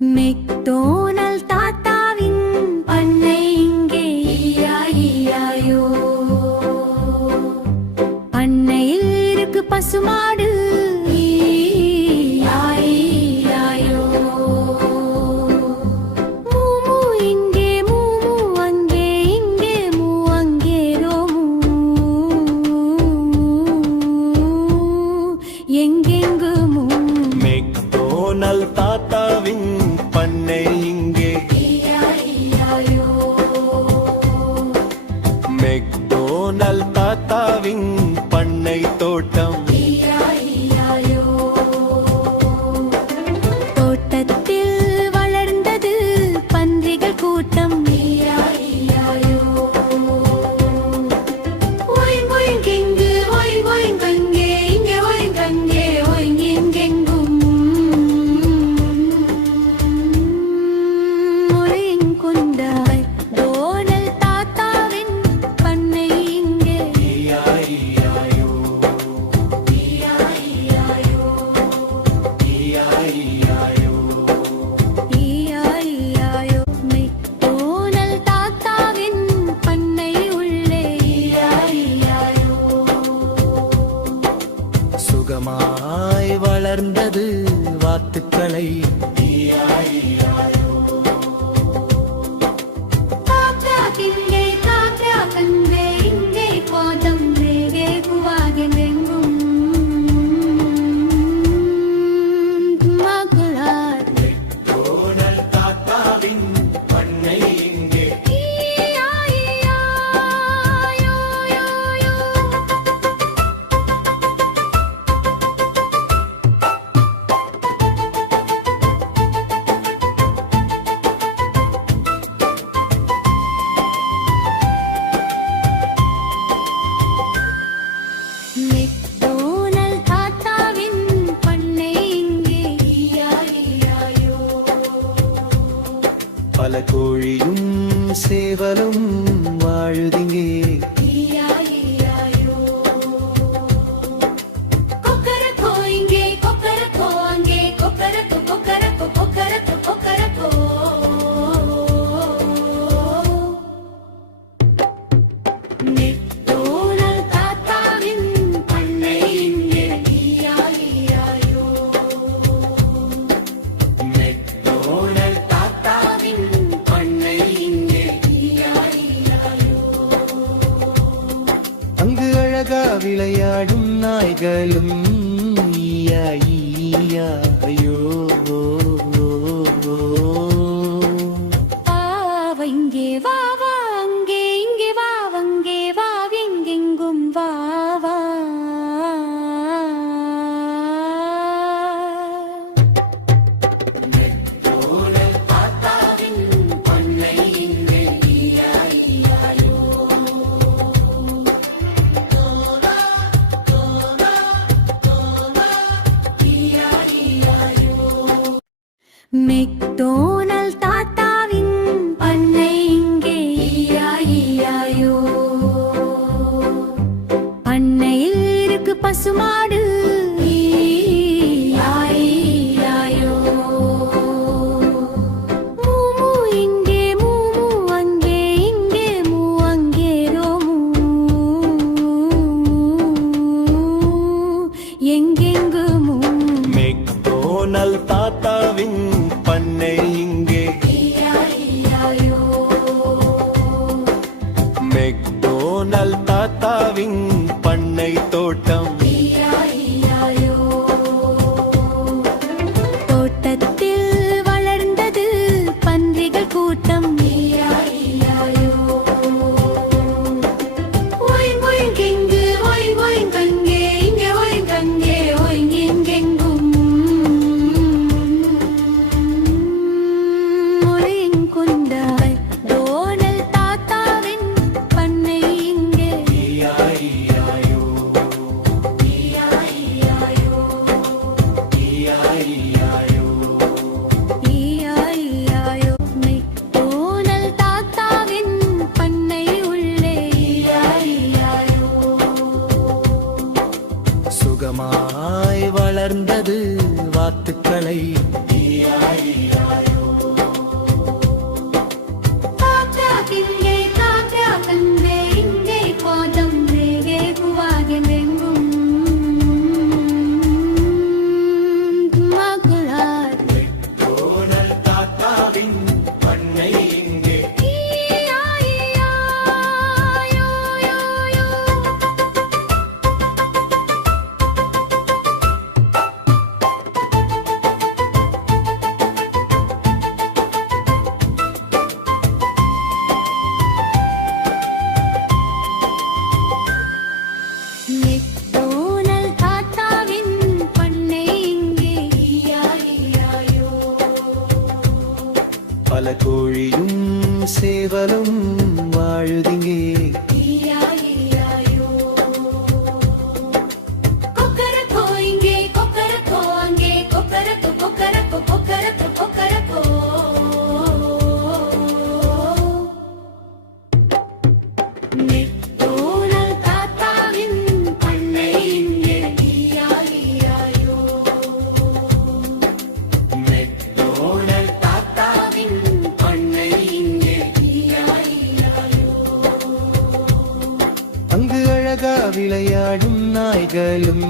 McDonnell தாத்தாவின் பண்ணை இங்கே ஈயாயோ. பண்ணையில் இருக்கு பசுமாடு ஈயாயோ. மூமு இங்கே மூமு அங்கே இங்கே மூ அங்கே ரோமு எங்கெங்கு மூ. மெக்டோனல் தாத்தாவின் பண்ணை இங்கே ஈயாயோ. மெக்டோனல் தாத்தாவின் பண்ணை தோட்டம் ஈயாயோ. தோட்டத்தில் வளர்ந்தது பன்றிகள் கூட்டம் ஈயாயோ. ஓய்ங் ஓய்ங் இங்கு ஓய்ங் ஓய்ங் அங்கே இங்கே ஓய்ங் அங்கே ஓய்ங் எங்கெங்கும் ஒரேங் கொண்ட மெக்டோனல் தாத்தாவின் பண்ணை இங்கே ஈயாயோ ஈயாயோ. ஈயாயோ. ஈயாயோ. மெக்டோனல் தாத்தாவின் பண்ணை உள்ளே ஈயாயோ. சுகமாய் வளர்ந்தது வாத்துக்களை காக்ராக் இங்கே காக்ராக் அங்கே இங்கே கோதம் ரேகே குவாகெங்கும் மகுளார் மெக்டோனல் தாத்தாவின் பண்ணை இங்கே ஈயாயோ. மெக்டோனல் தாத்தாவின் பண்ணை இங்கே ஈயாயோ. பல கோழியும் சேவலும் வாழுதிங்கே ஈயாயோ. கொக்கரக்கோ இங்கே கொக்கரக்கோ அங்கே கொக்கரக்கோ கொக்கரக்கோ கொக்கரக்கோ கொக்கரக்கோ. மெக்டோனல் தாத்தாவின் பண்ணை இங்கே ஈயாயோ. மெக்டோனல் தாத்தாவின் பண்ணை இங்கே ஈயாயோ. அங்கு அழகா விளையாடும் நாய்களும் ஈயா ஈயா ஐயோ. வாவ இங்கே வாவா அங்கே இங்கே வாவங்கே வாவெங்கெங்கும் வாவா. மெக்டோனல் தாத்தாவின் பண்ணை இங்கே ஈயாயோ. மெக்டோனல் தாத்தாவின் பண்ணை இங்கே ஈயாயோ. பண்ணையில் இருக்கு பசுமாடு ஈயாயோ. மூமு இங்கே மூமு அங்கே இங்கே மூ அங்கே ரோமு எங்கெங்கு மூ. மெக்டோனல் தாத்தாவின் பண்ணை இங்கே ஈயாயோ. மெக்டோனல் தாத்தாவின் பண்ணை தோட்டம் ஈயாயோ. தோட்டத்தில் வளர்ந்தது பன்றிகள் கூட்டம் ஈயாயோ. ஓய்ங் ஓய்ங் இங்கு ஓய்ங் ஓய்ங் அங்கே இங்கே ஓய்ங் அங்கே ஓய்ங் எங்கெங்கும் ஒரேங் கொண்ட மெக்டோனல் தாத்தாவின் பண்ணை இங்கே ஈயாயோ. ஈயாயோ. ஈயாயோ. மெக்டோனல் தாத்தாவின் பண்ணை உள்ளே ஈயாயோ. சுகமாய் வளர்ந்தது வாத்துக்களை ஈயாயோ. பல கோழியும் சேவலும் வாழுதிங்கே ஈயாயோ கொக்கரக்கோ இங்கே கொக்கரக்கோ அங்கே கொக்கரக்கோ கொக்கரக்கோ கொக்கரக்கோ கொக்கரக்கோ மெக்டோனல் தாத்தாவின் பண்ணை இங்கே ஈயாயோ மெக்டோனல் தாத்தாவின் பண்ணை இங்கே ஈயாயோ அங்கு அழகா விளையாடும் நாய்களும்